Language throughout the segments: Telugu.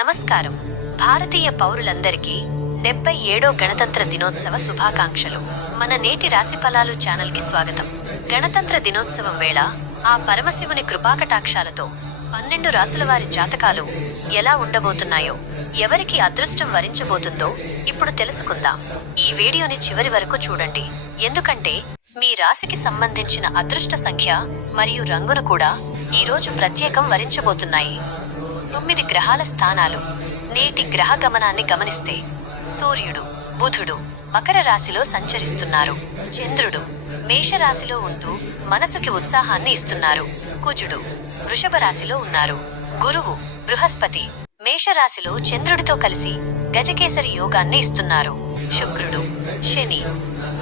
నమస్కారం. భారతీయ పౌరులందరికీ డెబ్బై ఏడో గణతంత్ర దినోత్సవ శుభాకాంక్షలు. మన నేటి రాశి ఫలాలు ఛానల్కి స్వాగతం. గణతంత్ర దినోత్సవం వేళ ఆ పరమశివుని కృపాకటాక్షాలతో పన్నెండు రాసుల వారి జాతకాలు ఎలా ఉండబోతున్నాయో ఎవరికి అదృష్టం వరించబోతుందో ఇప్పుడు తెలుసుకుందాం. ఈ వీడియోని చివరి వరకు చూడండి. ఎందుకంటే మీ రాశికి సంబంధించిన అదృష్ట సంఖ్య మరియు రంగును కూడా ఈ రోజు ప్రత్యేకం వరించబోతున్నాయి. తొమ్మిది గ్రహాల స్థానాలు. నేటి గ్రహ గమనాన్ని గమనిస్తే సూర్యుడు బుధుడు మకర రాశిలో సంచరిస్తున్నారు. చంద్రుడు మేషరాశిలో ఉంటూ మనసుకి ఉత్సాహాన్ని ఇస్తున్నారు. కుజుడు వృషభ రాశిలో ఉన్నారు. గురువు బృహస్పతి మేషరాశిలో చంద్రుడితో కలిసి గజకేసరి యోగాన్ని ఇస్తున్నారు. శుక్రుడు శని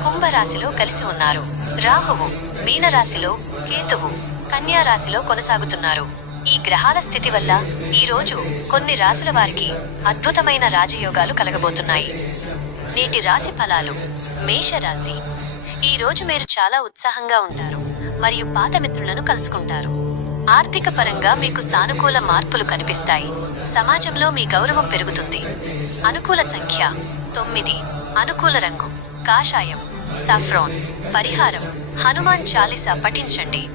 కుంభరాశిలో కలిసి ఉన్నారు. రాహువు మీనరాశిలో కేతువు కన్యారాశిలో కొనసాగుతున్నారు. ఈ గ్రహాల స్థితి వల్ల ఈ రోజు కొన్ని రాశుల వారికి అద్భుతమైన రాజయోగాలు కలగబోతున్నాయి. నేటి రాశి ఫలాలు మేషరాశి ఈ రోజు మీరు చాలా ఉత్సాహంగా ఉంటారు మరియు పాత మిత్రులను కలుసుకుంటారు. ఆర్థిక పరంగా మీకు సానుకూల మార్పులు కనిపిస్తాయి. సమాజంలో మీ గౌరవం పెరుగుతుంది. అనుకూల సంఖ్య తొమ్మిది. అనుకూల రంగు కాషాయం సఫ్రాన్ పరిహారం హనుమాన్ చాలీసా పఠించండి.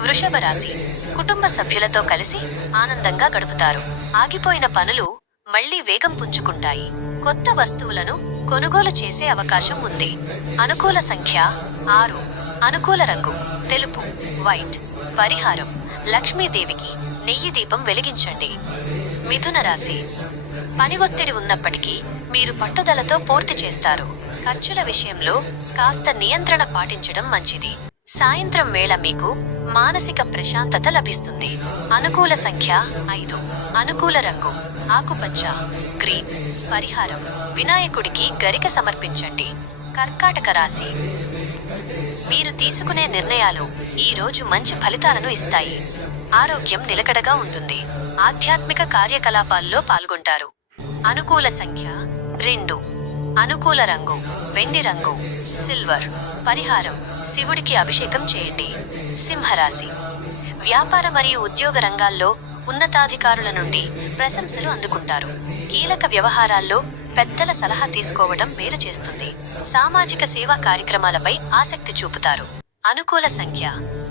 వృషభ రాశి. కుటుంబ సభ్యులతో కలిసి ఆనందంగా గడుపుతారు. ఆగిపోయిన పనులు మళ్ళీ వేగం పుంజుకుంటాయి. కొత్త వస్తువులను కొనుగోలు చేసే అవకాశం ఉంది. అనుకూల సంఖ్య ఆరు. అనుకూల రంగు తెలుపు వైట్. పరిహారం. లక్ష్మీదేవికి నెయ్యి దీపం వెలిగించండి. మిథున రాశి. పని ఒత్తిడి ఉన్నప్పటికీ మీరు పట్టుదలతో పూర్తి చేస్తారు. ఖర్చుల విషయంలో కాస్త నియంత్రణ పాటించడం మంచిది. సాయంత్రం వేళ మీకు మానసిక ప్రశాంతత లభిస్తుంది. అనుకూల సంఖ్య ఐదు. అనుకూల రంగు. ఆకుపచ్చ. గ్రీన్. పరిహారం. వినాయకుడికి గరిక సమర్పించండి. కర్కాటక రాశి. మీరు తీసుకునే నిర్ణయాలు ఈ రోజు మంచి ఫలితాలను ఇస్తాయి. ఆరోగ్యం నిలకడగా ఉంటుంది. ఆధ్యాత్మిక కార్యకలాపాల్లో పాల్గొంటారు. అనుకూల సంఖ్య రెండు. అనుకూల రంగు వెండి రంగు సిల్వర్ పరిహారం శివుడికి అభిషేకం చేయండి. సింహరాశి. వ్యాపార మరియు ఉద్యోగ రంగాల్లో ఉన్నతాధికారుల నుండి ప్రశంసలు అందుకుంటారు. కీలక వ్యవహారాల్లో పెద్దల సలహా తీసుకోవడం మేలు చేస్తుంది. సామాజిక సేవా కార్యక్రమాలపై ఆసక్తి చూపుతారు. అనుకూల సంఖ్య.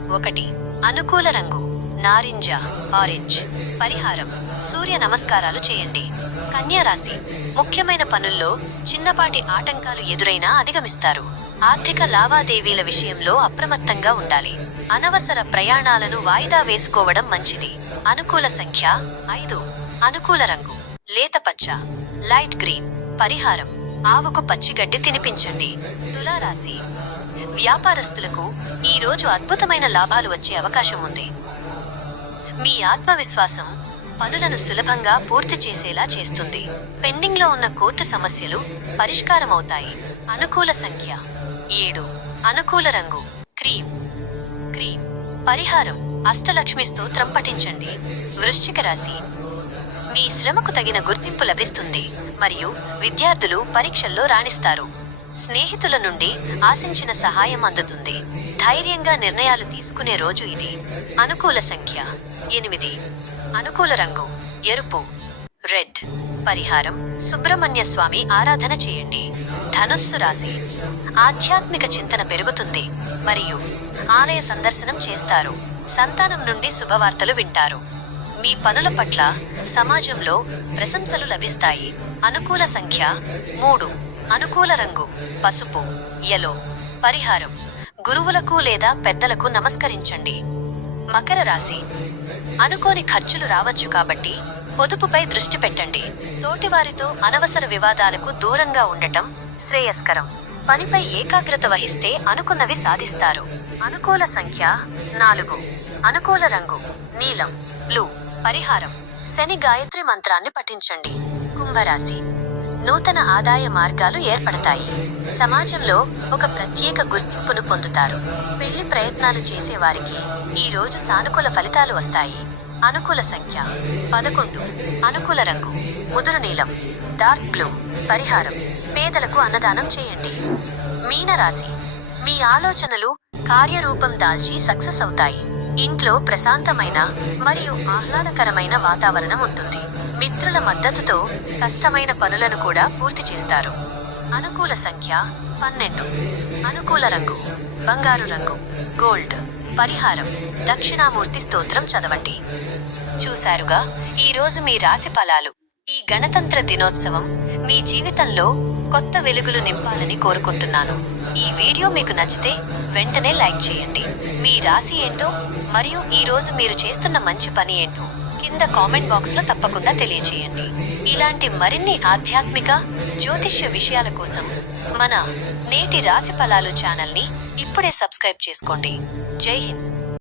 ఒకటి. అనుకూల రంగు. నారింజ ఆరెంజ్. పరిహారం. సూర్య నమస్కారాలు చేయండి. కన్యారాశి ముఖ్యమైన పనుల్లో చిన్నపాటి ఆటంకాలు ఎదురైనా అధిగమిస్తారు. ఆర్థిక లావాదేవీల విషయంలో అప్రమత్తంగా ఉండాలి. అనవసర ప్రయాణాలను వాయిదా వేసుకోవడం మంచిది. అనుకూల సంఖ్య ఐదు. అనుకూల రంగు. లేత పచ్చ. Light green. పరిహారం. ఆవుకు పచ్చిగడ్డి తినిపించండి. తులారాశి. వ్యాపారస్తులకు ఈ రోజు అద్భుతమైన లాభాలు వచ్చే అవకాశం ఉంది. మీ ఆత్మవిశ్వాసం పనులను సులభంగా పూర్తి చేసేలా చేస్తుంది. పెండింగ్లో ఉన్న కోర్టు సమస్యలు పరిష్కారమవుతాయి. అనుకూల సంఖ్య ఏడు. అనుకూల రంగు. క్రీమ్. క్రీమ్. పరిహారం. అష్టలక్ష్మి స్తోత్రం పఠించండి. వృశ్చిక రాశి. మీ శ్రమకు తగిన గుర్తింపు లభిస్తుంది. మరియు విద్యార్థులు పరీక్షల్లో రాణిస్తారు. స్నేహితుల నుండి ఆశించిన సహాయం అందుతుంది. ధైర్యంగా నిర్ణయాలు తీసుకునే రోజు ఇది. అనుకూల సంఖ్య ఎనిమిది. అనుకూల రంగు ఎరుపు. రెడ్. పరిహారం. సుబ్రహ్మణ్య స్వామి ఆరాధన చేయండి. ధనుస్సు రాశి. ఆధ్యాత్మిక చింతన పెరుగుతుంది. మరియు ఆలయ సందర్శనం చేస్తారు. సంతానం నుండి శుభవార్తలు వింటారు. మీ పనుల పట్ల సమాజంలో ప్రశంసలు లభిస్తాయి. అనుకూల సంఖ్య మూడు. అనుకూల రంగు పసుపు ఎలో పరిహారం. గురువులకు లేదా పెద్దలకు నమస్కరించండి. మకర రాశి. అనుకోని ఖర్చులు రావచ్చు కాబట్టి పొదుపుపై దృష్టి పెట్టండి. తోటివారితో అనవసర వివాదాలకు దూరంగా ఉండటం శ్రేయస్కరం. పనిపై ఏకాగ్రత వహిస్తే అనుకున్నవి సాధిస్తారు. అనుకూల సంఖ్య నాలుగు. అనుకూల రంగు నీలం బ్లూ పరిహారం. శని గాయత్రి మంత్రాన్ని పఠించండి. కుంభరాశి. నూతన ఆదాయ మార్గాలు ఏర్పడతాయి. సమాజంలో ఒక ప్రత్యేక గుర్తింపును పొందుతారు. పెళ్ళి ప్రయత్నాలు చేసేవారికి ఈ రోజు సానుకూల ఫలితాలు వస్తాయి. అనుకూల సంఖ్య పదకొండు. అనుకూల రంగు ముదురు నీలం డార్క్ బ్లూ. పరిహారం పేదలకు అన్నదానం చేయండి. మీనరాశి మీ ఆలోచనలు కార్యరూపం దాల్చి సక్సెస్ అవుతాయి. ఇంట్లో ప్రశాంతమైన మరియు ఆహ్లాదకరమైన వాతావరణం ఉంటుంది. మిత్రుల మద్దతుతో కష్టమైన పనులను కూడా పూర్తి చేస్తారు. అనుకూల సంఖ్య పన్నెండు. అనుకూల రంగు బంగారు రంగు గోల్డ్. పరిహారం దక్షిణామూర్తి స్తోత్రం చదవండి. చూశారుగా ఈరోజు మీ రాశి ఫలాలు. ఈ గణతంత్ర దినోత్సవం మీ జీవితంలో కొత్త వెలుగులు నింపాలని కోరుకుంటున్నాను. ఈ వీడియో మీకు నచ్చితే వెంటనే లైక్ చేయండి. మీ రాశి ఏంటో మరియు ఈరోజు మీరు చేస్తున్న మంచి పని ఏంటో కింద కామెంట్ బాక్స్లో తప్పకుండా తెలియజేయండి. ఇలాంటి మరిన్ని ఆధ్యాత్మిక జ్యోతిష్య విషయాల కోసం మన నేటి రాశి ఫలాలు ఛానల్ని ఇప్పుడే సబ్స్క్రైబ్ చేసుకోండి. జై హింద్.